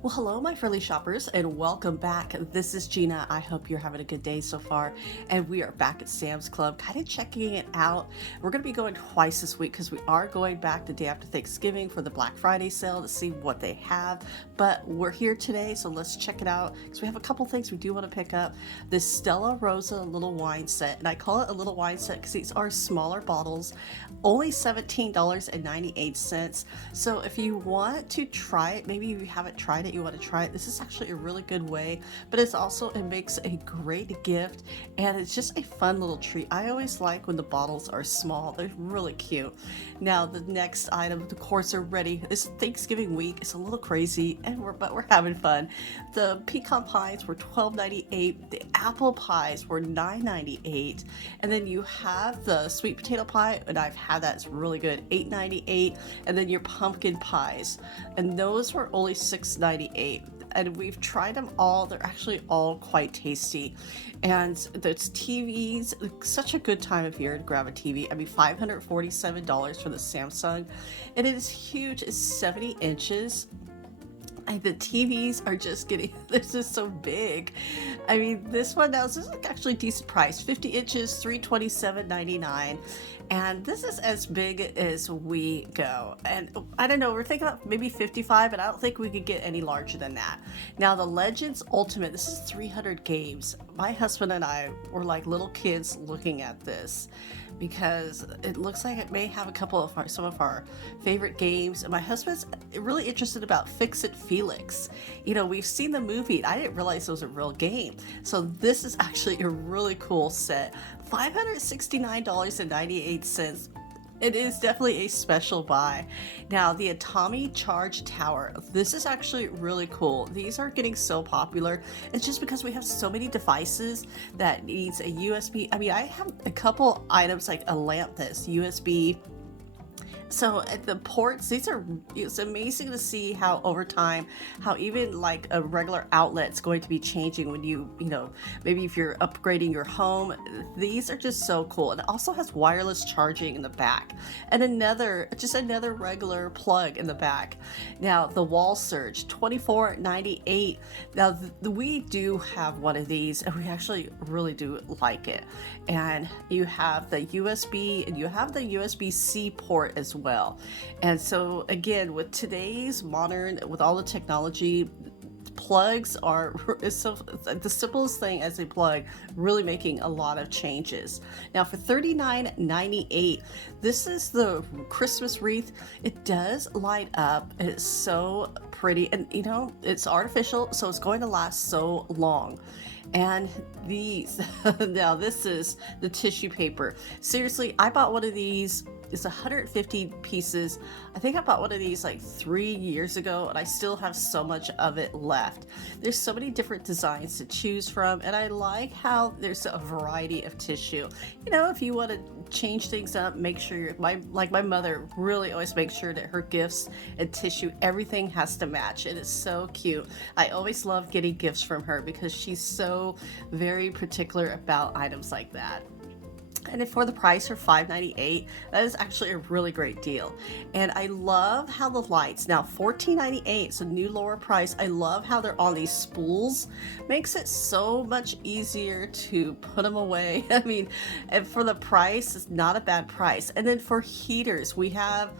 Well, hello, my friendly shoppers, and welcome back. This is Gina. I hope you're having a good day so far. And we are back at Sam's Club, kind of checking it out. We're going to be going twice this week because we are going back the day after Thanksgiving for the Black Friday sale to see what they have. But we're here today, so let's check it out because we have a couple things we do want to pick up. This Stella Rosa little wine set, and I call it a little wine set because these are smaller bottles, only $17.98. So if you want to try it, maybe you haven't tried it, you want to try it, this is actually a really good way. But it makes a great gift, and it's just a fun little treat. I always like when the bottles are small, they're really cute. Now the next item, the course are ready. This Thanksgiving week, it's a little crazy, but we're having fun. The pecan pies were $12.98. The apple pies were $9.98, and then you have the sweet potato pie, and I've had that, it's really good, $8.98. And then your pumpkin pies, and those were only $6.98. And we've tried them all. They're actually all quite tasty. And there's TVs, such a good time of year to grab a TV. I mean, $547 for the Samsung, and it is huge. It's 70 inches. And the TVs are just getting, they're just so big. I mean, this is actually a decent price, 50 inches, $327.99. And this is as big as we go. And I don't know, we're thinking about maybe 55, but I don't think we could get any larger than that. Now the Legends Ultimate, this is 300 games. My husband and I were like little kids looking at this, because it looks like it may have some of our favorite games. And my husband's really interested about Fix It Felix. You know, we've seen the movie, and I didn't realize it was a real game. So this is actually a really cool set. $569.98. It is definitely a special buy. Now, the Atami Charge Tower. This is actually really cool. These are getting so popular. It's just because we have so many devices that needs a USB. I mean, I have a couple items like a lamp that's USB. So at the ports, it's amazing to see how over time, how even like a regular outlet's going to be changing when maybe if you're upgrading your home. These are just so cool. And it also has wireless charging in the back, and another regular plug in the back. Now the Wall Surge, $24.98. Now we do have one of these, and we actually really do like it. And you have the USB, and you have the USB-C port as well. And so again, with today's with all the technology, plugs are the simplest thing as a plug, really making a lot of changes. Now for $39.98, this is the Christmas wreath. It does light up. It's so pretty, and it's artificial, so it's going to last so long. And these now this is the tissue paper. Seriously, I bought one of these. It's 150 pieces. I think I bought one of these like 3 years ago, and I still have so much of it left. There's so many different designs to choose from, and I like how there's a variety of tissue. If you want to change things up, make sure my mother really always makes sure that her gifts and tissue, everything has to match, and it's so cute. I always love getting gifts from her because she's so very particular about items like that. And for the price of $5.98, that is actually a really great deal. And I love how the lights, now $14.98, so new lower price. I love how they're on these spools. Makes it so much easier to put them away. I mean, and for the price, it's not a bad price. And then for heaters, we have,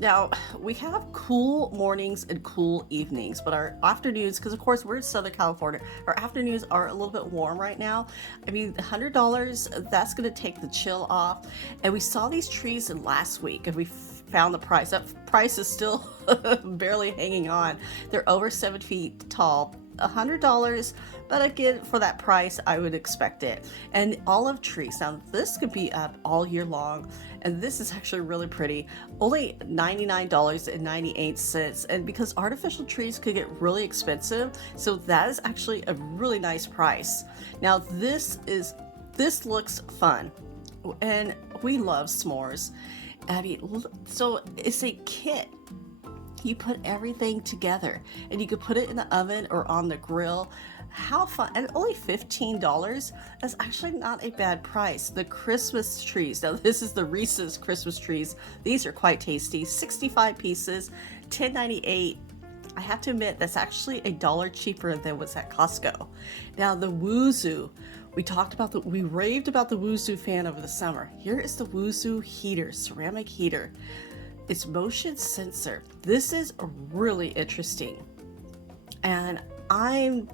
now, we have cool mornings and cool evenings, but our afternoons, because of course we're in Southern California, our afternoons are a little bit warm right now. I mean, $100, that's going to take the chill off. And we saw these trees last week, and we found the price. That price is still barely hanging on. They're over 7 feet tall. $100, but again, for that price, I would expect it. And olive trees, now this could be up all year long, and this is actually really pretty, only $99.98. And because artificial trees could get really expensive, so that is actually a really nice price. Now this looks fun, and we love s'mores. I mean, so it's a kit. You put everything together, and you could put it in the oven or on the grill. How fun. And only $15. That's actually not a bad price. The Christmas trees, now this is the Reese's Christmas trees. These are quite tasty. 65 pieces, $10.98. I have to admit that's actually $1 cheaper than what's at Costco. Now the Wuzu, we raved about the Wuzu fan over the summer. Here is the Wuzu heater, ceramic heater. It's motion sensor. This is really interesting. And I'm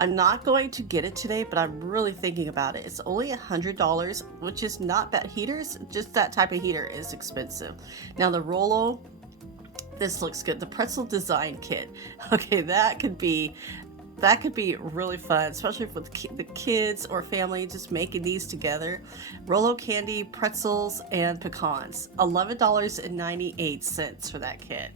not going to get it today, but I'm really thinking about it. It's only $100, which is not bad. Heaters, just that type of heater is expensive. Now the Rollo, this looks good. The pretzel design kit. Okay, that could be really fun, especially with the kids or family just making these together. Rollo candy, pretzels, and pecans. $11.98 for that kit.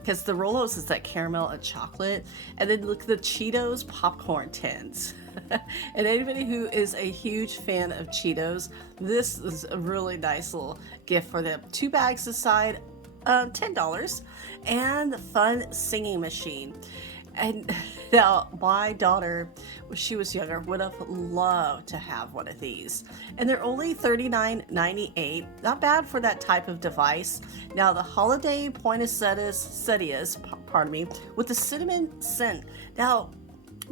Because the Rollos is that caramel and chocolate. And then look, the Cheetos popcorn tins. And anybody who is a huge fan of Cheetos, this is a really nice little gift for them. 2 bags aside, $10. And the fun singing machine. And now my daughter, when she was younger, would have loved to have one of these. And they're only $39.98. Not bad for that type of device. Now the holiday poinsettias, pardon me, with the cinnamon scent. Now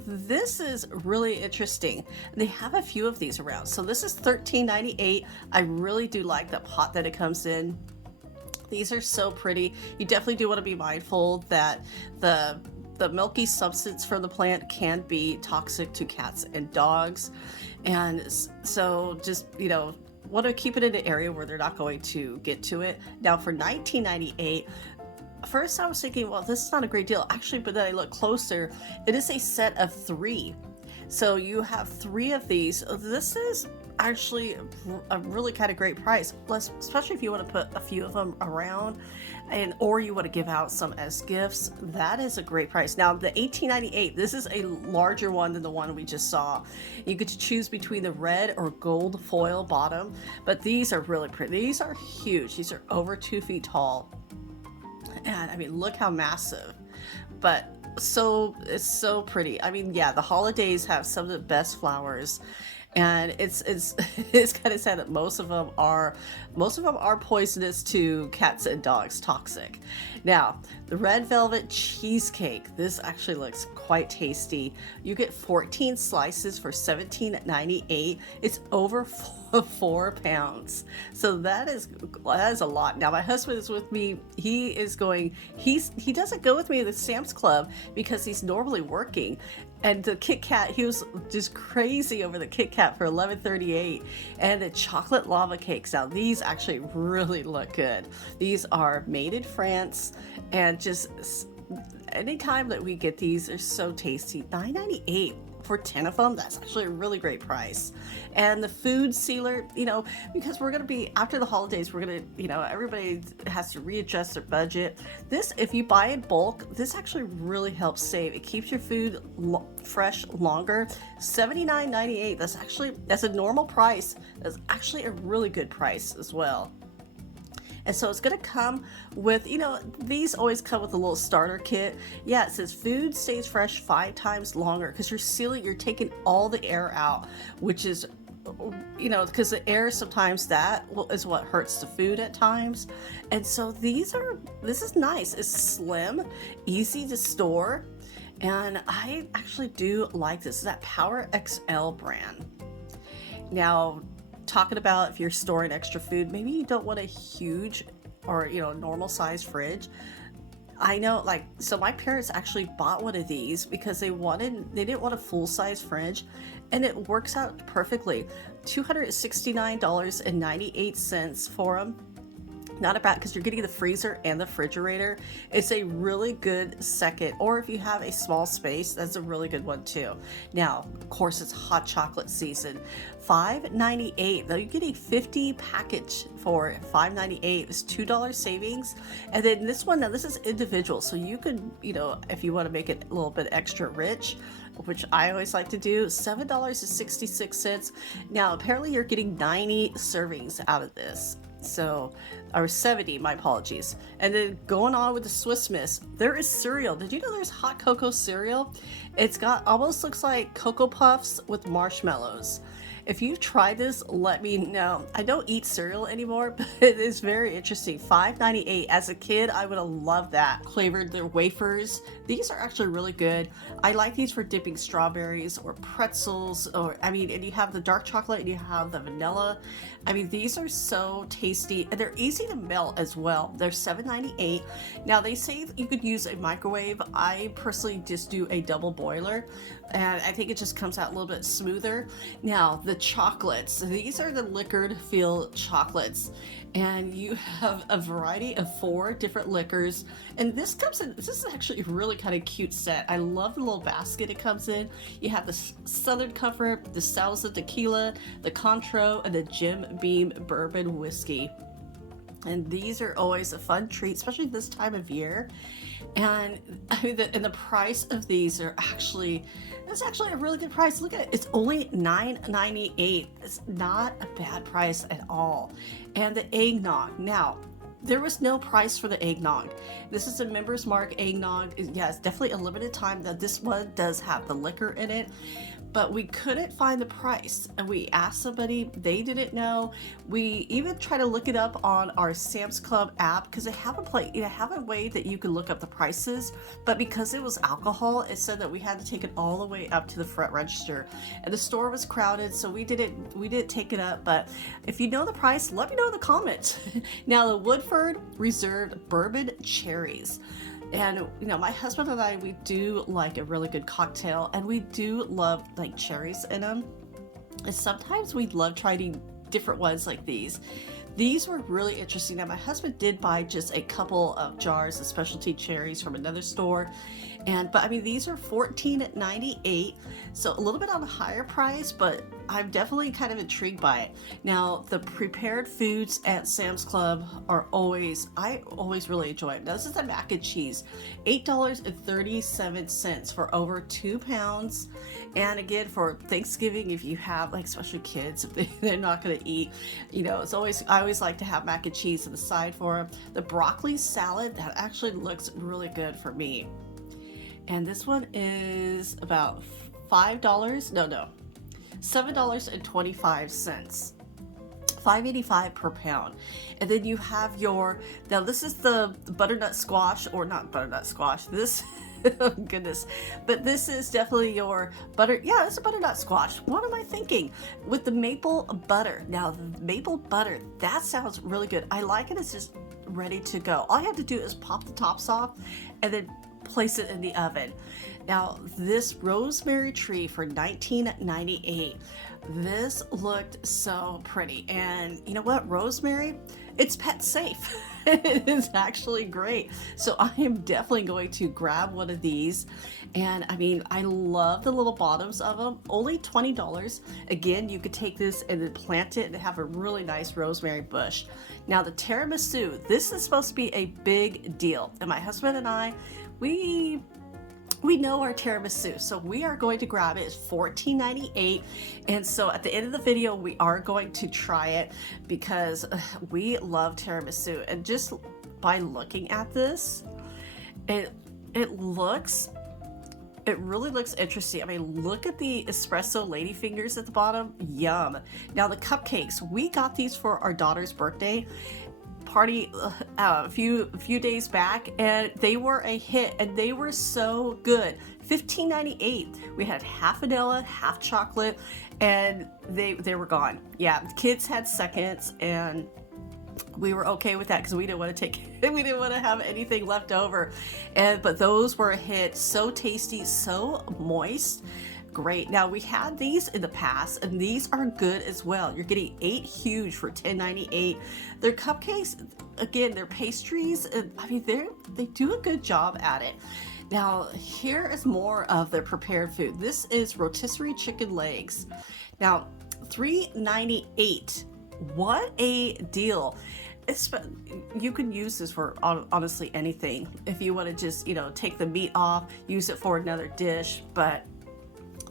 this is really interesting. They have a few of these around. So this is $13.98. I really do like the pot that it comes in. These are so pretty. You definitely do want to be mindful that the milky substance from the plant can be toxic to cats and dogs, and so just want to keep it in an area where they're not going to get to it. Now for $19.98, first I was thinking, well, this is not a great deal actually, but then I look closer, it is a set of 3, so you have 3 of these. This is actually a really kind of great price, especially if you want to put a few of them around, or you want to give out some as gifts. That is a great price. Now the $18.98, this is a larger one than the one we just saw. You get to choose between the red or gold foil bottom, but these are really pretty. These are huge. These are over 2 feet tall, and I mean, look how massive, but it's so pretty. I mean, yeah, the holidays have some of the best flowers. And it's kind of sad that most of them are poisonous to cats and dogs, toxic. Now, the red velvet cheesecake. This actually looks quite tasty. You get 14 slices for $17.98. It's over 4 pounds. So that is a lot. Now my husband is with me. He doesn't go with me to the Sam's Club because he's normally working. And the Kit Kat, he was just crazy over the Kit Kat for $11.38. And the chocolate lava cakes. Now these actually really look good. These are made in France, and just anytime that we get these, they're so tasty. $9.98 for 10 of them. That's actually a really great price. And the food sealer, because we're going to be, after the holidays, we're going to, everybody has to readjust their budget. This, if you buy in bulk, this actually really helps save. It keeps your food fresh longer. $79.98. That's a normal price. That's actually a really good price as well. And so it's going to come with, these always come with a little starter kit. Yeah, it says food stays fresh 5 times longer, because you're taking all the air out, which is, because the air sometimes is what hurts the food at times. And so this is nice. It's slim, easy to store. And I actually do like this. This is that Power XL brand. Now, talking about if you're storing extra food, maybe you don't want a huge or normal size fridge. I know, so my parents actually bought one of these because they didn't want a full size fridge, and it works out perfectly. $269.98 for them. Not a bad, because you're getting the freezer and the refrigerator. It's a really good second, or if you have a small space, that's a really good one too. Now, of course, it's hot chocolate season. $5.98. Now you get a 50 package for $5.98. It's $2 savings. And then this one, now this is individual, so you could, if you want to make it a little bit extra rich, which I always like to do, $7.66. Now, apparently you're getting 90 servings out of this. So or 70, my apologies. And then going on with the Swiss Miss, there is cereal. Did you know there's hot cocoa cereal? It's got, almost looks like Cocoa Puffs with marshmallows. If you've tried this, let me know. I don't eat cereal anymore, but it is very interesting. $5.98. As a kid, I would have loved that. Flavored their wafers. These are actually really good. I like these for dipping strawberries or pretzels, or I mean, and you have the dark chocolate and you have the vanilla. I mean, these are so tasty and they're easy to melt as well. They're $7.98. Now they say you could use a microwave. I personally just do a double boiler, and I think it just comes out a little bit smoother. Now the chocolates, these are the liquored filled chocolates, and you have a variety of 4 different liquors, and this comes in, this is actually a really kind of cute set. I love the little basket it comes in. You have the Southern Comfort, the Salsa Tequila, the Contro, and the Jim Beam Bourbon Whiskey. And these are always a fun treat, especially this time of year. And I mean, the price of these are actually, it's actually a really good price. Look at it, it's only $9.98. It's not a bad price at all. And the eggnog, now there was no price for the eggnog. This is a Members Mark eggnog. Yeah, it's definitely a limited time. That this one does have the liquor in it, but we couldn't find the price, and we asked somebody, they didn't know. We even tried to look it up on our Sam's Club app, because they have a way that you can look up the prices, but because it was alcohol, it said that we had to take it all the way up to the front register, and the store was crowded, so we didn't take it up. But if you know the price, let me know in the comments. Now the Woodford Reserve Bourbon Cherries. And you know, my husband and I, we do like a really good cocktail, and we do love like cherries in them. And sometimes we love trying different ones like these. These were really interesting. Now my husband did buy just a couple of jars of specialty cherries from another store, but I mean, these are $14.98, so a little bit on the higher price, but I'm definitely kind of intrigued by it. Now the prepared foods at Sam's Club are I always really enjoy it. Now this is the mac and cheese, $8.37 for over 2 pounds. And again, for Thanksgiving, if you have like especially kids, if they're not going to eat, you know, I always like to have mac and cheese on the side for them. The broccoli salad, that actually looks really good for me. And this one is about $5, no, $7.25. $5.85 per pound. And then you have now this is the butternut squash, or not butternut squash, this oh goodness, but this is definitely your it's a butternut squash. What am I thinking? With the maple butter. Now the maple butter, that sounds really good. I like it. It's just ready to go. All you have to do is pop the tops off and then place it in the oven. Now this rosemary tree for $19.98. This looked so pretty, and you know what, rosemary, it's pet safe. It is actually great, so I am definitely going to grab one of these. And I mean, I love the little bottoms of them. Only $20. Again, you could take this and then plant it and have a really nice rosemary bush. Now the tiramisu, this is supposed to be a big deal, and my husband and I, we know our tiramisu, so we are going to grab it. It's $14.98, and so at the end of the video we are going to try it, because we love tiramisu. And just by looking at this, it really looks interesting. I mean, look at the espresso lady fingers at the bottom. Yum. Now the cupcakes, we got these for our daughter's birthday party a few days back, and they were a hit, and they were so good. $15.98. We had half vanilla, half chocolate, and they were gone. Yeah, the kids had seconds, and we were okay with that because we didn't want to have anything left over. But those were a hit. So tasty, so moist. Great. Now we had these in the past, and these are good as well. You're getting 8 huge for $10.98. They're cupcakes, again, they're pastries, and I mean, they do a good job at it. Now here is more of their prepared food. This is rotisserie chicken legs. Now $3.98. What a deal. You can use this for honestly anything. If you want to just, you know, take the meat off, use it for another dish, but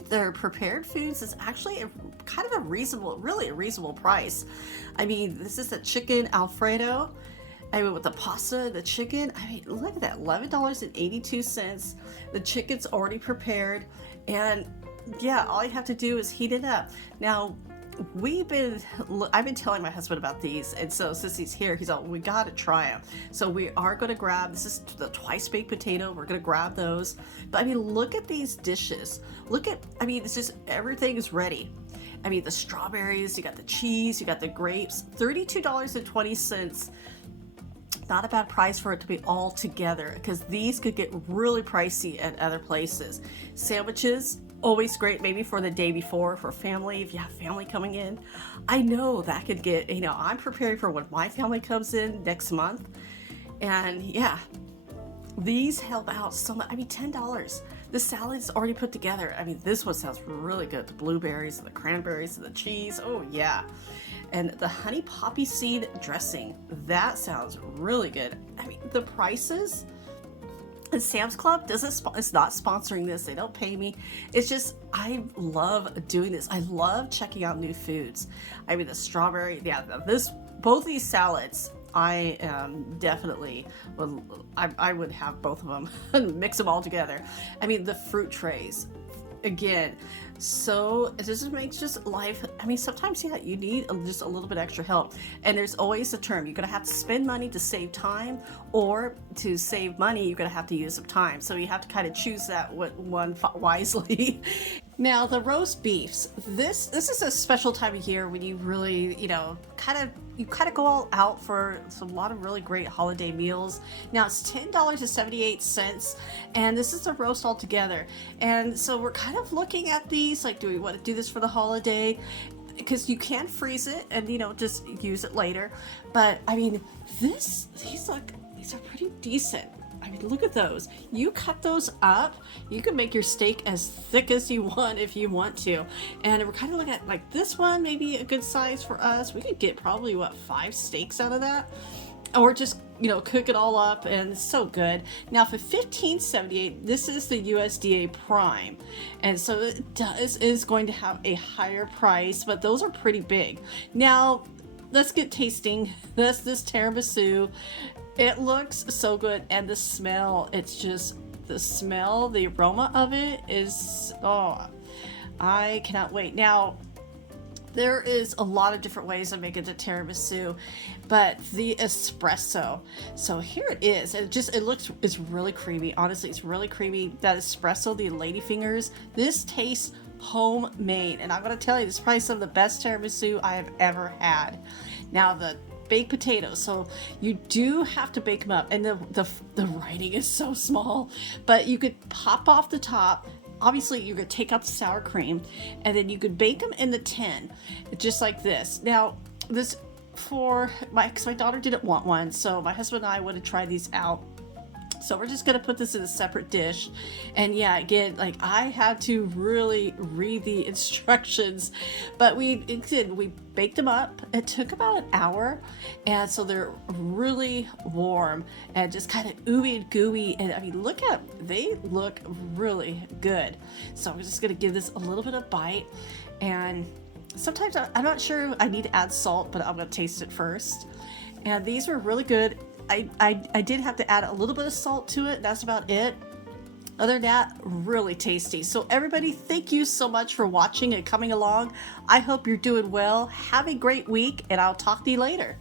their prepared foods is actually really a reasonable price. I mean, this is a chicken Alfredo. I mean, with the pasta, the chicken, I mean, look at that, $11.82. The chicken's already prepared, and yeah, all you have to do is heat it up. Now, I've been telling my husband about these, and so since he's here, he's all, we gotta try them. So we are gonna grab, this is the twice baked potato, we're gonna grab those. But I mean, look at these dishes. I mean, it's just, everything is ready. I mean, the strawberries, you got the cheese, you got the grapes, $32.20. Not a bad price for it to be all together, because these could get really pricey at other places. Sandwiches, always great, maybe for the day before, for family, if you have family coming in. I know that could get, I'm preparing for when my family comes in next month. And yeah, these help out so much. I mean, $10. The salad's already put together. I mean, this one sounds really good. The blueberries and the cranberries and the cheese. Oh yeah. And the honey poppy seed dressing. That sounds really good. I mean, the prices. And Sam's Club is not sponsoring this. They don't pay me. It's just, I love doing this. I love checking out new foods. I mean, the strawberry, yeah, both these salads, I definitely I would have both of them and mix them all together. I mean, the fruit trays, again, so it just makes just life, I mean, sometimes, yeah, you need just a little bit extra help. And there's always a term, you're gonna have to spend money to save time, or to save money, you're gonna have to use some time. So you have to kind of choose that one wisely. Now, the roast beefs, this is a special time of year when you really, kind of go all out for a lot of really great holiday meals. Now, it's $10.78, and this is a roast altogether. And so we're kind of looking at these, like, do we want to do this for the holiday? Because you can freeze it and, just use it later. But, I mean, these are pretty decent. I mean, look at those. You cut those up, you can make your steak as thick as you want if you want to. And we're kind of looking at, like, this one, maybe a good size for us. We could get probably, 5 steaks out of that? Or just, cook it all up, and it's so good. Now, for $15.78, this is the USDA Prime. And so it is going to have a higher price, but those are pretty big. Now, let's get tasting this tiramisu. It looks so good, and the smell, the aroma of it is, oh, I cannot wait. Now, there is a lot of different ways of making the tiramisu, but the espresso. So here it is. It's really creamy. Honestly, it's really creamy. That espresso, the ladyfingers, this tastes homemade. And I'm going to tell you, this is probably some of the best tiramisu I have ever had. Now, the baked potatoes, so you do have to bake them up, and the writing is so small, but you could pop off the top. Obviously, you could take out the sour cream, and then you could bake them in the tin, just like this. Now, this because my daughter didn't want one, so my husband and I want to try these out. So we're just going to put this in a separate dish. And yeah, again, like, I had to really read the instructions, but we baked them up. It took about an hour. And so they're really warm and just kind of ooey and gooey. And I mean, they look really good. So I'm just going to give this a little bit of bite. And sometimes I'm not sure I need to add salt, but I'm going to taste it first. And these were really good. I did have to add a little bit of salt to it. That's about it. Other than that, really tasty. So everybody, thank you so much for watching and coming along. I hope you're doing well. Have a great week, and I'll talk to you later.